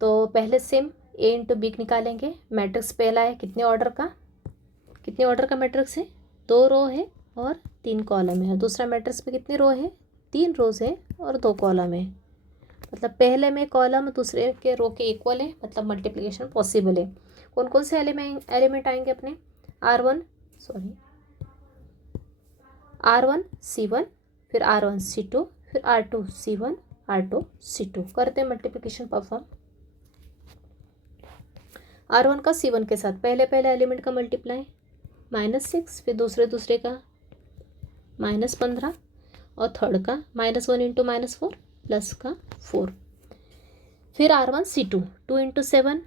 तो पहले सेम ए इंटू बी निकालेंगे। मैट्रिक्स पहला है कितने ऑर्डर का मैट्रिक्स है, 2 रो है और 3 कॉलम है। दूसरा मैट्रिक्स में कितनी रो है, 3 रोज है और 2 कॉलम है। मतलब पहले में कॉलम दूसरे के रो के इक्वल है, मतलब मल्टीप्लिकेशन पॉसिबल है। कौन कौन से एलिमेंट आएंगे अपने, R1 C1, फिर R1 C2, फिर R2 C1 R2 C2। करते हैं मल्टीप्लिकेशन परफॉर्म। R1 का C1 के साथ पहले एलिमेंट का मल्टीप्लाई -6, फिर दूसरे का -15 और थर्ड का -1 इंटू -4 प्लस का 4। फिर R1 C2 2 into 7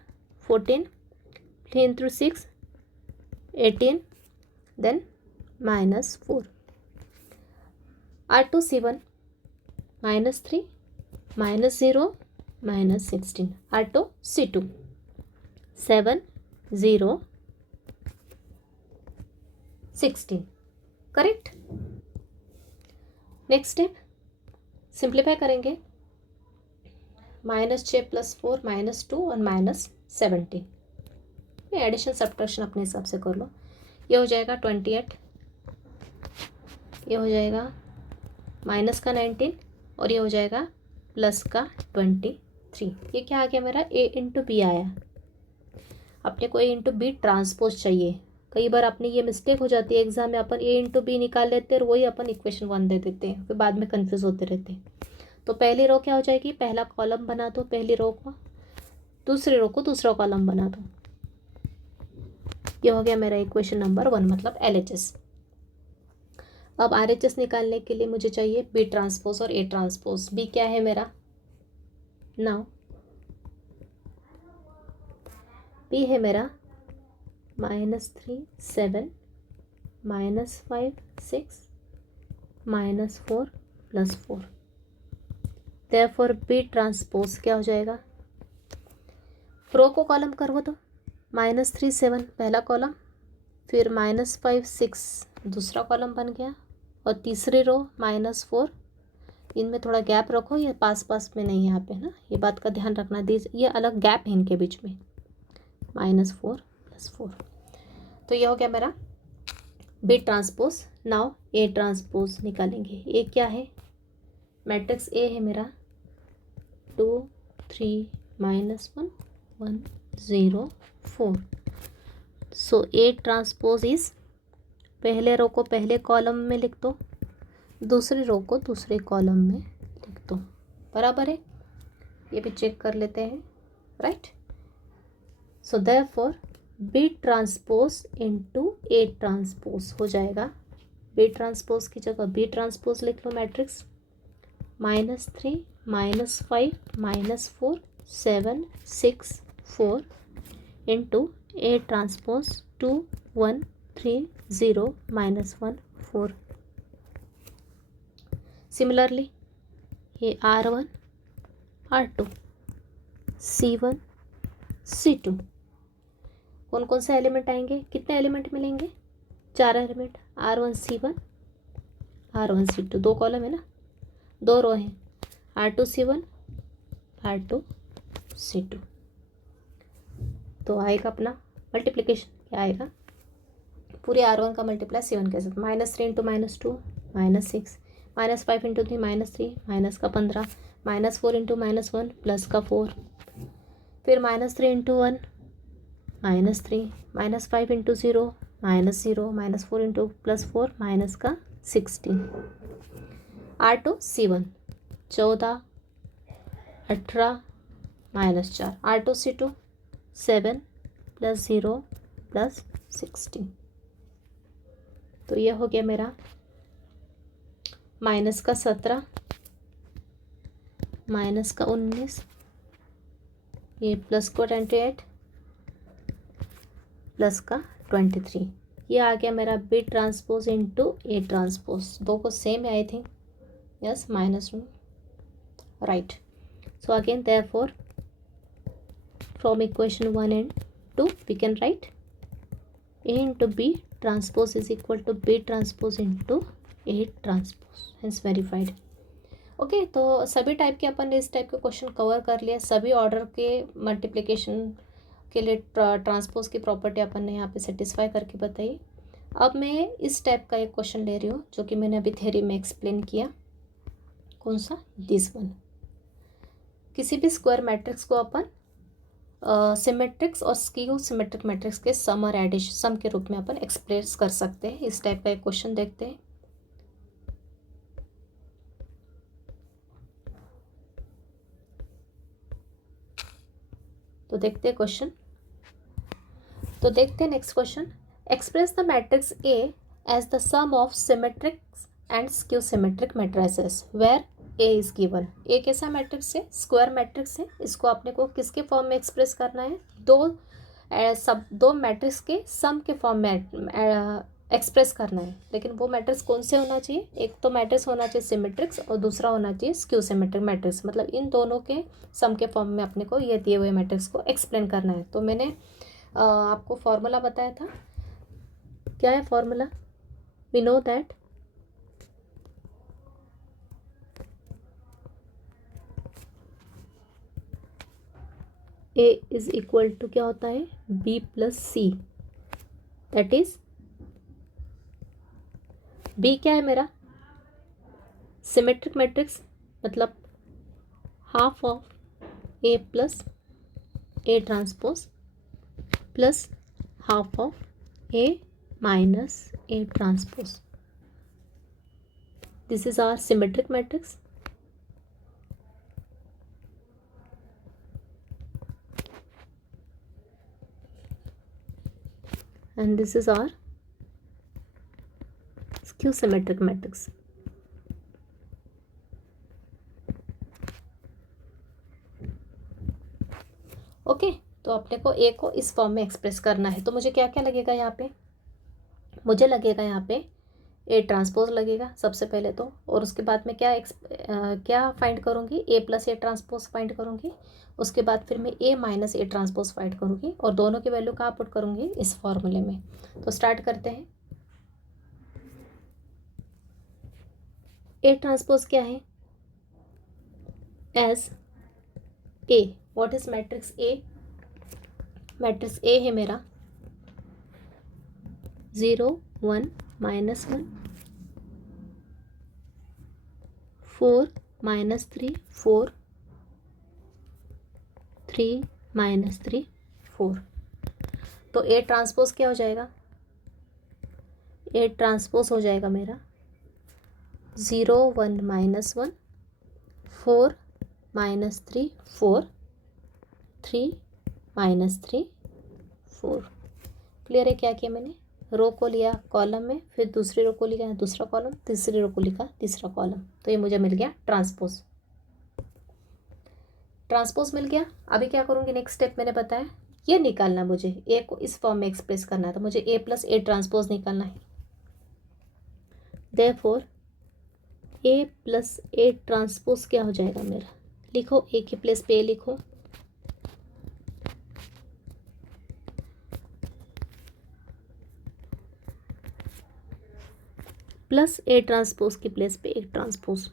14, 3 into 6 18, then -4। R2 C1 -3 -0 -16। R2 C2 7 0 16। Correct. Next step simplify करेंगे, -6 + 4 -2 और -17। एडिशन सब्ट्रैक्शन अपने हिसाब से कर लो। ये हो जाएगा 28, ये हो जाएगा माइनस का 19 और ये हो जाएगा प्लस का 23। ये क्या आ गया मेरा, ए इंटू बी आया। अपने को ए इंटू बी ट्रांसपोज चाहिए। कई बार अपनी ये मिस्टेक हो जाती है एग्जाम में, अपन ए इंटू बी निकाल लेते हैं और वही अपन इक्वेशन 1 दे देते हैं, फिर बाद में कंफ्यूज होते रहते हैं। तो पहली रो क्या हो जाएगी, पहला कॉलम बना दो पहली रो को, दूसरी रो को दूसरा कॉलम बना दो। ये हो गया मेरा इक्वेशन नंबर 1, मतलब LHS। अब RHS निकालने के लिए मुझे चाहिए बी ट्रांसपोज और ए ट्रांसपोज। बी क्या है मेरा, नाउ बी है मेरा -3 7 -5 6 -4 + 4। देयरफॉर बी ट्रांसपोज क्या हो जाएगा, रो को कॉलम करवो तो -3 7 पहला कॉलम, फिर -5 6 दूसरा कॉलम बन गया, और तीसरी रो -4। इनमें थोड़ा गैप रखो, ये पास में नहीं है यहाँ पे ना, ये बात का ध्यान रखना। ये अलग गैप है इनके बीच में, -4 + 4। तो ये हो गया मेरा B transpose. Now A transpose निकालेंगे। ए क्या है, मैट्रिक्स ए है मेरा 2 3 -1 1 0 4। सो ए ट्रांसपोज इज, पहले रो को पहले कॉलम में लिख दो, दूसरी रो को दूसरे कॉलम में लिख दो, बराबर है। ये भी चेक कर लेते हैं, right. So therefore B transpose into A transpose हो जाएगा। बी ट्रांसपोज की जगह बी ट्रांसपोज लिख लो, matrix -3 -5 -4 7 6 4 into A transpose 2 1 3 0 -1 4। Similarly ये R1 R2 C1 C2, कौन कौन से एलिमेंट आएंगे, कितने एलिमेंट मिलेंगे, 4 element. R1 C1 R1 C2, 2 column है ना, 2 रो हैं। R2 C1 R2 C2। तो आएगा अपना मल्टीप्लिकेशन, क्या आएगा, पूरे R1 का मल्टीप्लाई C1 के साथ, -3 इंटू -2 -6, -5 इंटू 3 -3, माइनस का 15, -4 इंटू -1 प्लस का 4, फिर -3 इंटू 1 -3, -5 इंटू 0 -0, -4 इंटू +4 माइनस का 16। R2 C1 14 18 -4, R2 C2 7 + 0 + 16। तो ये हो गया मेरा माइनस का 17 माइनस का 19, ये प्लस को 28 प्लस का 23। ये आ गया मेरा B transpose into A transpose, दो को सेम है I think, yes -1, right. So again therefore from equation 1 and 2 we can write A into B transpose is equal to B transpose into A transpose, hence verified। Okay तो सभी टाइप के अपन ने इस टाइप के क्वेश्चन कवर कर लिया, सभी ऑर्डर के मल्टीप्लिकेशन के लिए ट्रांसपोज की प्रॉपर्टी अपन ने यहाँ पे सेटिस्फाई करके बताई। अब मैं इस टाइप का एक क्वेश्चन ले रही हूँ जो कि मैंने अभी थ्योरी में एक्सप्लेन किया, कौन सा, दिस वन। किसी भी स्क्वायर मैट्रिक्स को अपन सिमेट्रिक्स और स्क्यू सिमेट्रिक मैट्रिक्स के सम और एडिशन सम के रूप में अपन एक्सप्रेस कर सकते हैं। इस टाइप का एक क्वेश्चन देखते हैं। तो देखते हैं क्वेश्चन, तो देखते हैं next question. Express the matrix A as the sum of symmetric and skew symmetric matrices where A is given. A कैसा मैट्रिक्स है, स्क्वायर मैट्रिक्स है। इसको आपने को किसके फॉर्म में एक्सप्रेस करना है, दो मैट्रिक्स के सम के फॉर्म में एक्सप्रेस करना है। लेकिन वो मैट्रिक्स कौन से होना चाहिए, एक तो मैट्रिक्स होना चाहिए सिमेट्रिक्स और दूसरा होना चाहिए स्क्यू सिमेट्रिक मैट्रिक्स, मतलब इन दोनों के सम के फॉर्म में अपने को ये दिए हुए मैट्रिक्स को एक्सप्लेन करना है। तो मैंने आपको फॉर्मूला बताया था, क्या है formula, we know that A is equal to क्या होता है, B + C, that is B क्या है मेरा, सिमेट्रिक मैट्रिक्स, मतलब half of A + A transpose plus half of A - A transpose. This is our symmetric matrix and this is our skew symmetric matrix। Okay तो अपने को ए को इस फॉर्म में एक्सप्रेस करना है। तो मुझे क्या क्या लगेगा यहाँ पे, मुझे लगेगा यहाँ पे ए ट्रांसपोज लगेगा सबसे पहले तो, और उसके बाद में क्या फाइंड करूँगी, A + A ट्रांसपोज फाइंड करूँगी। उसके बाद फिर मैं A - A ट्रांसपोज फाइंड करूँगी और दोनों की वैल्यू कहाँ पुट करूँगी, इस फॉर्मूले में। तो स्टार्ट करते हैं। A ट्रांसपोज क्या है, as A, what is matrix A, matrix A है मेरा 0 1 -1 4 -3 4 3 -3 4। तो A ट्रांसपोज क्या हो जाएगा, A ट्रांसपोज हो जाएगा मेरा 0 1 -1 4 -3 4 3 -3 4। क्लियर है, क्या किया मैंने, रो को लिया कॉलम में, फिर दूसरी रो को लिया दूसरा कॉलम, तीसरी रो को लिखा तीसरा कॉलम, तो ये मुझे मिल गया ट्रांसपोज। ट्रांसपोज मिल गया। अभी क्या करूँगी, नेक्स्ट स्टेप मैंने बताया, ये निकालना मुझे, ए को इस फॉर्म में एक्सप्रेस करना है, तो मुझे A + A ट्रांसपोज निकालना है। देयरफॉर A + A ट्रांसपोज क्या हो जाएगा मेरा, लिखो A की प्लेस पे A लिखो, प्लस A ट्रांसपोज की प्लेस पे A ट्रांसपोज।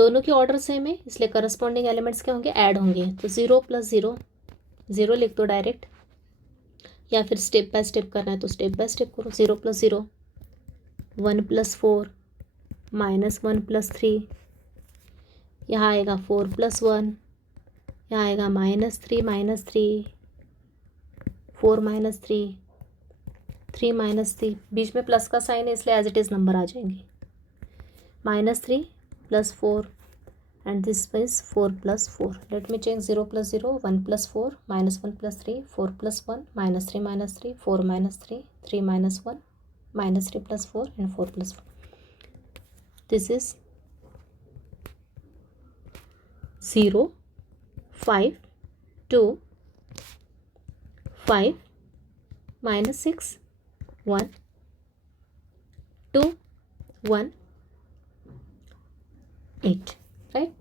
दोनों की ऑर्डर सेम है इसलिए करस्पॉन्डिंग एलिमेंट्स क्या होंगे, ऐड होंगे। तो 0 + 0, 0 लिख दो डायरेक्ट, या फिर स्टेप बाय स्टेप करना है तो स्टेप बाय स्टेप करो। 0 + 0, 1 + 4, -1 + 3, यहाँ आएगा 4 + 1, यहाँ आएगा -3 -3, 4 -3, 3 -3, बीच में प्लस का साइन है इसलिए एज इट इज़ नंबर आ जाएंगे। -3 + 4 and this is 4 + 4. Let me check 0 + 0, 1 + 4, -1 + 3, 4 + 1, -3 -3, 4 -3, 3 -1, -3 + 4 and 4 + 4. This is 0, 5, 2, 5, -6, 1, 2, 1, 8, right.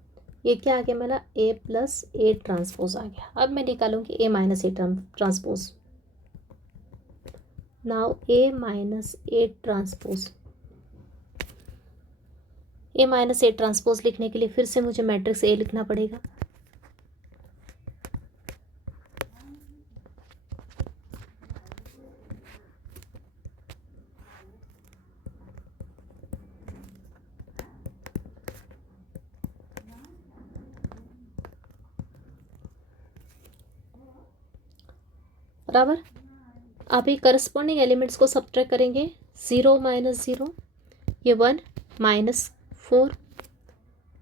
ये क्या आ गया मेरा, A + A ट्रांसपोज आ गया। अब मैं निकालूंगी A - A transpose. Now A - A transpose, A - A transpose लिखने के लिए फिर से मुझे मैट्रिक्स A लिखना पड़ेगा। बराबर, आप ये करस्पॉन्डिंग एलिमेंट्स को सब्ट्रैक्ट करेंगे। 0 - 0, ये 1 -4,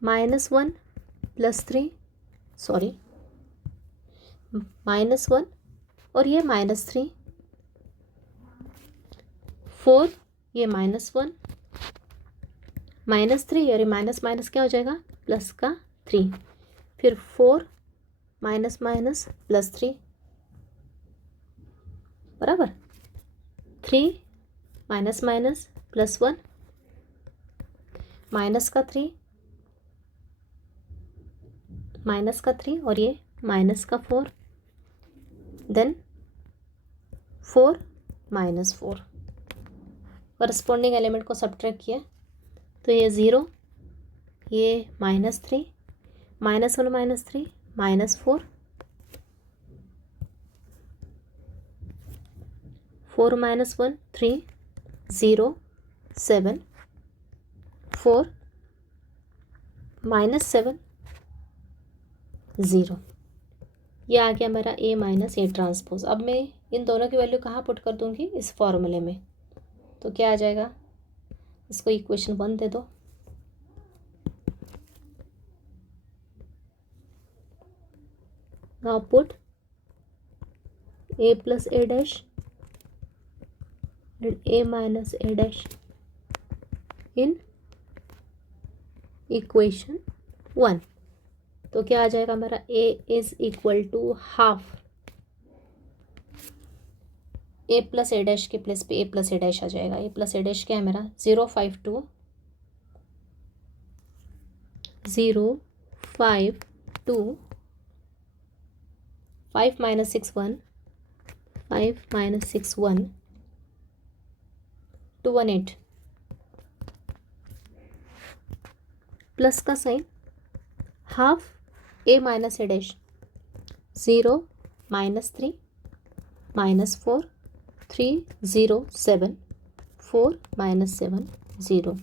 -1 + 3, सॉरी -1 और ये -3, 4, ये -1, -3 और ये माइनस माइनस क्या हो जाएगा, प्लस का 3, फिर 4 -, +3, बराबर 3 -, +1, माइनस का 3, और ये -4, देन 4 -4, करस्पॉन्डिंग एलिमेंट को सब्ट्रैक्ट किया तो ये 0, ये -3, -1 -3, -4, 4 - 1, 3, 0, 7, 4, -7, 0। ये आ गया मेरा A - A ट्रांसपोज। अब मैं इन दोनों की वैल्यू कहाँ पुट कर दूंगी, इस फॉर्मूले में। तो क्या आ जाएगा, इसको इक्वेशन 1 दे दो। Now put A + A dash and A - A dash in equation 1। तो क्या आ जाएगा मेरा, A is equal to half, A + A dash के प्लेस पे A + A dash आ जाएगा। A + A dash क्या है मेरा, 0 5 2, 0 5 2, 5 - 6 1, 5 - 6 1, 2 1 8, प्लस का sign, half A - A dash, 0 -3, -4, 3 0 7, 4 -7 0।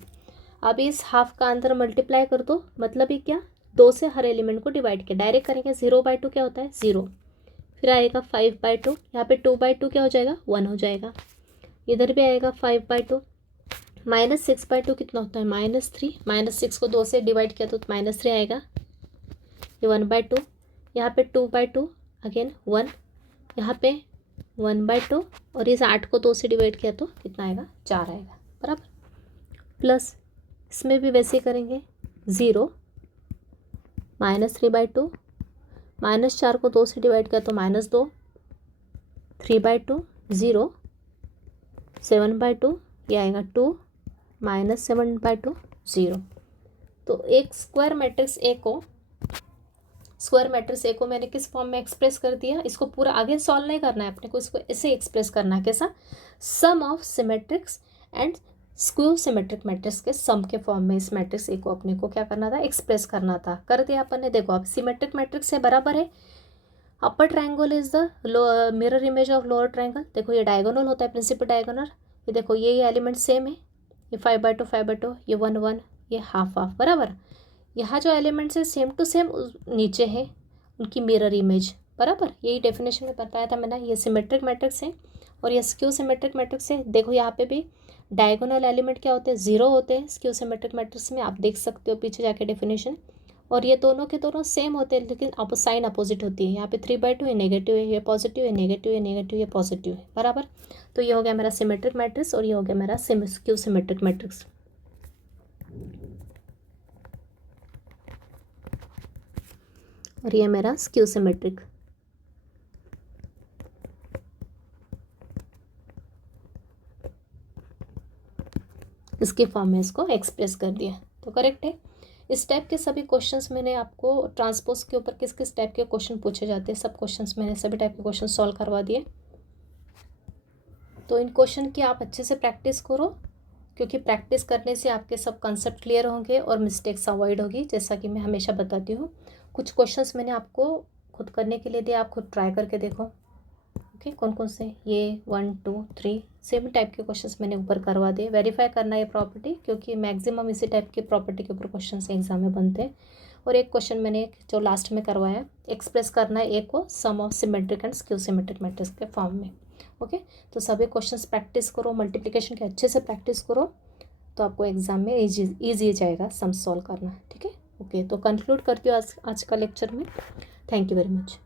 अब इस हाफ का अंदर मल्टीप्लाई कर दो, मतलब ये क्या, 2 से हर एलिमेंट को डिवाइड किया, डायरेक्ट करेंगे। 0/2 क्या होता है, 0, फिर आएगा 5/2, यहाँ पे 2/2 क्या हो जाएगा, 1 हो जाएगा। इधर भी आएगा 5/2, -6/2 कितना होता है, -3, -6 को 2 से डिवाइड किया तो -3 आएगा। ये 1/2, यहाँ पे 2/2, अगेन 1, यहाँ पे 1/2, और इस 8 को 2 से डिवाइड किया तो कितना आएगा, 4 आएगा, बराबर। प्लस इसमें भी वैसे करेंगे, 0 -3/2, -4 को 2 से डिवाइड किया तो -2, 3/2, 0, 7/2, ये आएगा 2, -7/2 0। तो एक स्क्वायर मैट्रिक्स ए को मैंने किस फॉर्म में एक्सप्रेस कर दिया। इसको पूरा आगे सॉल्व नहीं करना है अपने को, इसको ऐसे एक्सप्रेस करना है, कैसा, sum of symmetric and skew symmetric matrix के सम के फॉर्म में इस मैट्रिक्स ए को अपने को क्या करना था, एक्सप्रेस करना था। कर दिया अपन ने। देखो अब सिमेट्रिक मैट्रिक्स है, बराबर है। Upper triangle is the mirror image of lower triangle. देखो ये डायगोनल होता है, प्रिंसिपल डायगोनल। ये देखो ये एलिमेंट सेम है, ये 5/2 5/2, ये 1 1, ये हाफ हाफ, बराबर। यहाँ जो एलिमेंट्स है सेम टू सेम नीचे है, उनकी मिरर इमेज, बराबर। यही डेफिनेशन में बताया था मैंने। ये सिमेट्रिक मैट्रिक्स है और ये स्क्यू सिमेट्रिक मैट्रिक्स है। देखो यहाँ पे भी डायगोनल एलिमेंट क्या होते हैं, 0 होते हैं स्क्यू सिमेट्रिक मैट्रिक्स में, आप देख सकते हो पीछे जाके डेफिनेशन। और ये दोनों के दोनों सेम होते हैं, लेकिन अब साइन अपोजिट होती है। यहाँ पे 3/2 ये नेगेटिव है, ये पॉजिटिव है, नेगेटिव है, नेगेटिव, ये पॉजिटिव है, बराबर। तो ये हो गया मेरा सिमेट्रिक मैट्रिक्स और ये हो गया मेरा स्क्यू सिमेट्रिक मैट्रिक्स। और ये मेरा स्क्यू सिमेट्रिक। इसके फॉर्म में इसको एक्सप्रेस कर दिया, तो करेक्ट है। इस टाइप के सभी क्वेश्चंस मैंने आपको ट्रांसपोज के ऊपर किस किस टाइप के क्वेश्चन पूछे जाते हैं, सब क्वेश्चंस मैंने सभी टाइप के क्वेश्चन सॉल्व करवा दिए। तो इन क्वेश्चन की आप अच्छे से प्रैक्टिस करो, क्योंकि प्रैक्टिस करने से आपके सब कंसेप्ट क्लियर होंगे और मिस्टेक्स अवॉइड होगी, जैसा कि मैं हमेशा बताती हूँ। कुछ क्वेश्चंस मैंने आपको खुद करने के लिए दिए, आप खुद ट्राई करके देखो। ओके, कौन कौन से, ये 1 2 3 सेम टाइप के क्वेश्चंस मैंने ऊपर करवा दिए। वेरीफाई करना है प्रॉपर्टी, क्योंकि मैक्सिमम इसी टाइप के प्रॉपर्टी के ऊपर क्वेश्चंस एग्जाम में बनते हैं। और एक क्वेश्चन मैंने जो लास्ट में करवाया, एक्सप्रेस करना है ए को sum of symmetric and skew symmetric matrix के फॉर्म में। ओके, तो सभी क्वेश्चंस प्रैक्टिस करो, मल्टीप्लिकेशन के अच्छे से प्रैक्टिस करो, तो आपको एग्जाम में ईजी जाएगा सम सॉल्व करना। ठीक है, ओके, तो कंक्लूड करती हूँ आज का लेक्चर में। Thank you very much.